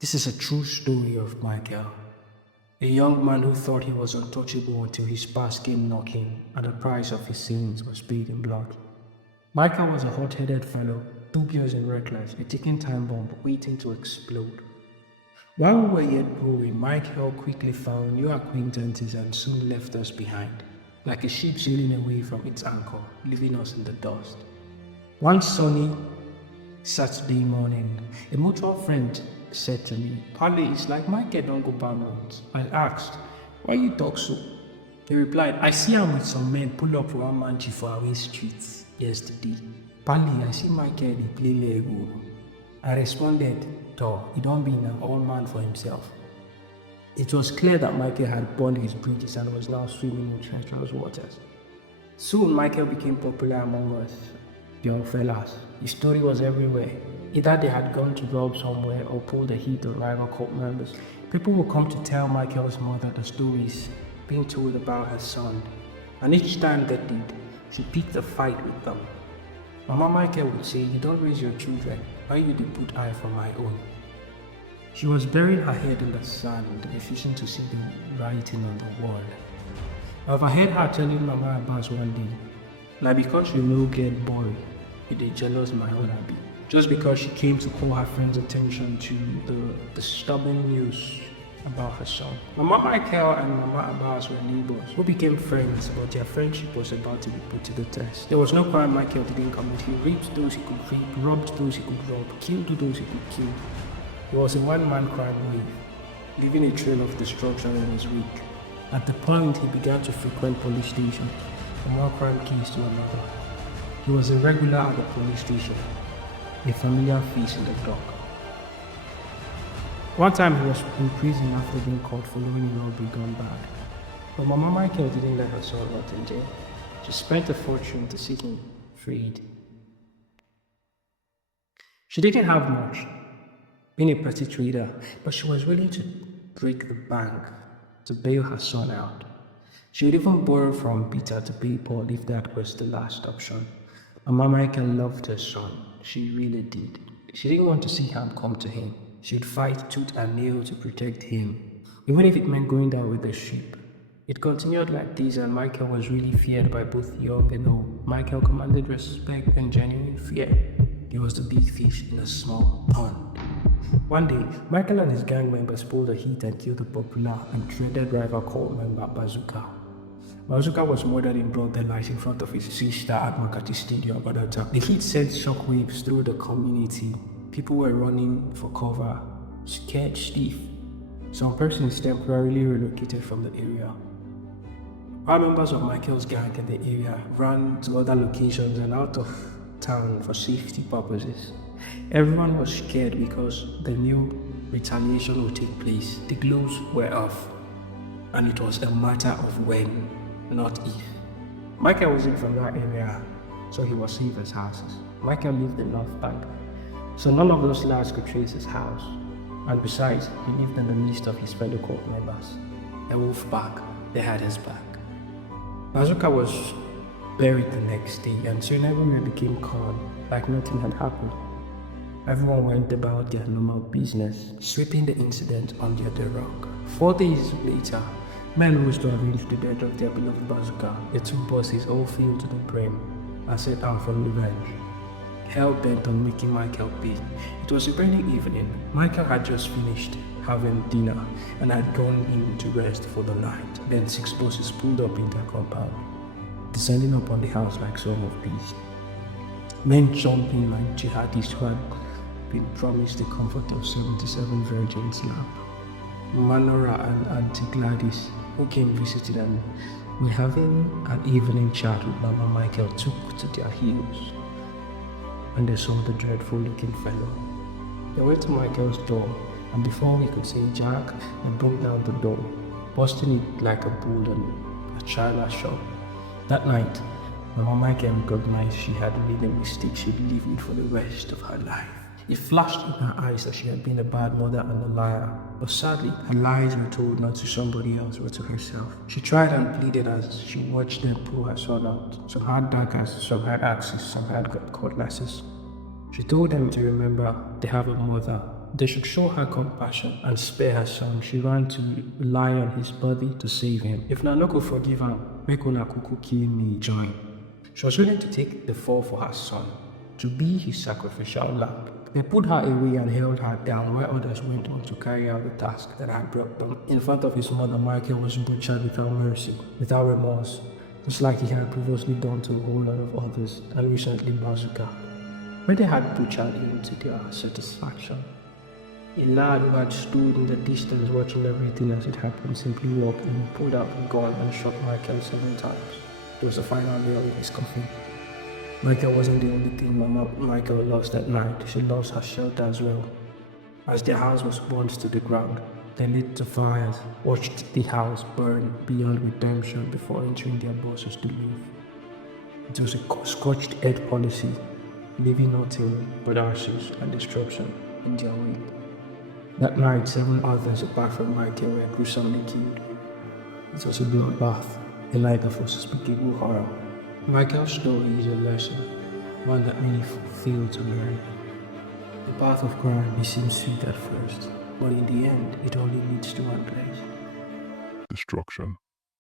This is a true story of Michael, a young man who thought he was untouchable until his past came knocking and the price of his sins was paid in blood. Michael was a hot-headed fellow, dubious and reckless, a ticking time bomb waiting to explode. While we were yet growing, Michael quickly found new acquaintances and soon left us behind, like a ship sailing away from its anchor, leaving us in the dust. One sunny Saturday morning, a mutual friend said to me, "Pale, it's like Michael don't go Paramount." I asked, "Why you talk so?" He replied, "I see him with some men pull up one manchi for our streets yesterday. Pale, I see Michael dey play Lego." I responded, "Toh, he don't be an old man for himself." It was clear that Michael had burned his bridges and was now swimming in treacherous waters. Soon, Michael became popular among us young fellas. His story was everywhere. Either they had gone to rob somewhere or pulled the heat on rival cult members. People would come to tell Michael's mother the stories being told about her son, and each time they did, she picked a fight with them. Mama Michael would say, "You don't raise your children, why you dey put eye for my own?" She was burying her head in the sand, refusing to see the writing on the wall. I overheard her telling Mama Abbas one day, "Na because you no get boy, you dey jealous my own Abi." Just because she came to call her friend's attention to the disturbing news about her son. Mama Michael and Mama Abbas were neighbors who became friends, but their friendship was about to be put to the test. There was no crime Michael didn't commit. He raped those he could rape, robbed those he could rob, killed those he could kill. He was a one-man crime wave, leaving a trail of destruction in his wake. At the point, he began to frequent police stations, from one crime case to another. He was a regular at the police station, a familiar face in the dock. One time he was in prison after being caught following a robbery gone bad. But Mama Michael didn't let her son rot in jail. She spent a fortune to see him freed. She didn't have much, being a petty trader, but she was willing to break the bank to bail her son out. She would even borrow from Peter to pay Paul if that was the last option. Mama Michael loved her son. She really did. She didn't want to see harm come to him. She would fight tooth and nail to protect him, even if it meant going down with the ship. It continued like this, and Michael was really feared by both young and old. Michael commanded respect and genuine fear. He was the big fish in a small pond. One day, Michael and his gang members pulled a hit and killed the popular and dreaded rival cult member Bazooka. Bazooka was murdered in broad daylight in front of his sister at Makati Stadium by the time. The hit sent shockwaves through the community. People were running for cover, scared stiff. Some persons temporarily relocated from the area. While members of Michael's gang in the area ran to other locations and out of town for safety purposes. Everyone was scared because they knew retaliation would take place. The gloves were off, and it was a matter of when, not if. Michael wasn't from that area, so he was safe as houses. Michael lived in North Bank, so none of those lads could trace his house. And besides, he lived in the midst of his fellow cult members. A wolf pack, they had his back. Bazooka was buried the next day, and soon everywhere became calm, like nothing had happened. Everyone went about their normal business, sweeping the incident under the rug. 4 days later, men rose to avenge the death of their beloved Bazooka. The two bosses all filled to the brim and set out for revenge, hell-bent on making Michael pay. It was a rainy evening. Michael had just finished having dinner and had gone in to rest for the night. Then 6 bosses pulled up in their compound, descending upon the house like swarm of bees. Men jumping like jihadists who had been promised the comfort of 77 virgins' lap. Manora and Auntie Gladys, who came visiting and were having an evening chat with Mama Michael, took to their heels, and they saw the dreadful-looking fellow. They went to Michael's door, and before we could say Jack, they broke down the door, busting it like a bull in a china shop. That night, Mama Michael recognized she had made a mistake she'd live with for the rest of her life. It flashed in her eyes that she had been a bad mother and a liar. But sadly, her lies were told not to somebody else but to herself. She tried and pleaded as she watched them pull her son out. Some had daggers, some had axes, some had cutlasses. She told them to remember they have a mother they should show her compassion and spare her son. She ran to rely on his body to save him. If na no go forgive am, make una kuku kill me join. She was willing to take the fall for her son, to be his sacrificial lamb. They put her away and held her down while others went on to carry out the task that had brought them. In front of his mother, Michael was butchered without mercy, without remorse, just like he had previously done to a whole lot of others, and recently Bazooka, where they had butchered him to their satisfaction. A lad who had stood in the distance watching everything as it happened simply walked in, pulled out a gun and shot Michael 7 times. It was the final nail in his coffin. Michael wasn't the only thing Mama Michael lost that night. She lost her shelter as well. As their house was burned to the ground, they lit the fires, watched the house burn beyond redemption before entering their bosses to leave. It was a scorched earth policy, leaving nothing but ashes and destruction in their wake. That night, 7 others apart from Michael were gruesomely killed. It was a bloodbath, a night of unspeakable horror. Michael's story is a lesson, one that many fail to learn. The path of crime may seem sweet at first, but in the end, it only leads to one place: destruction.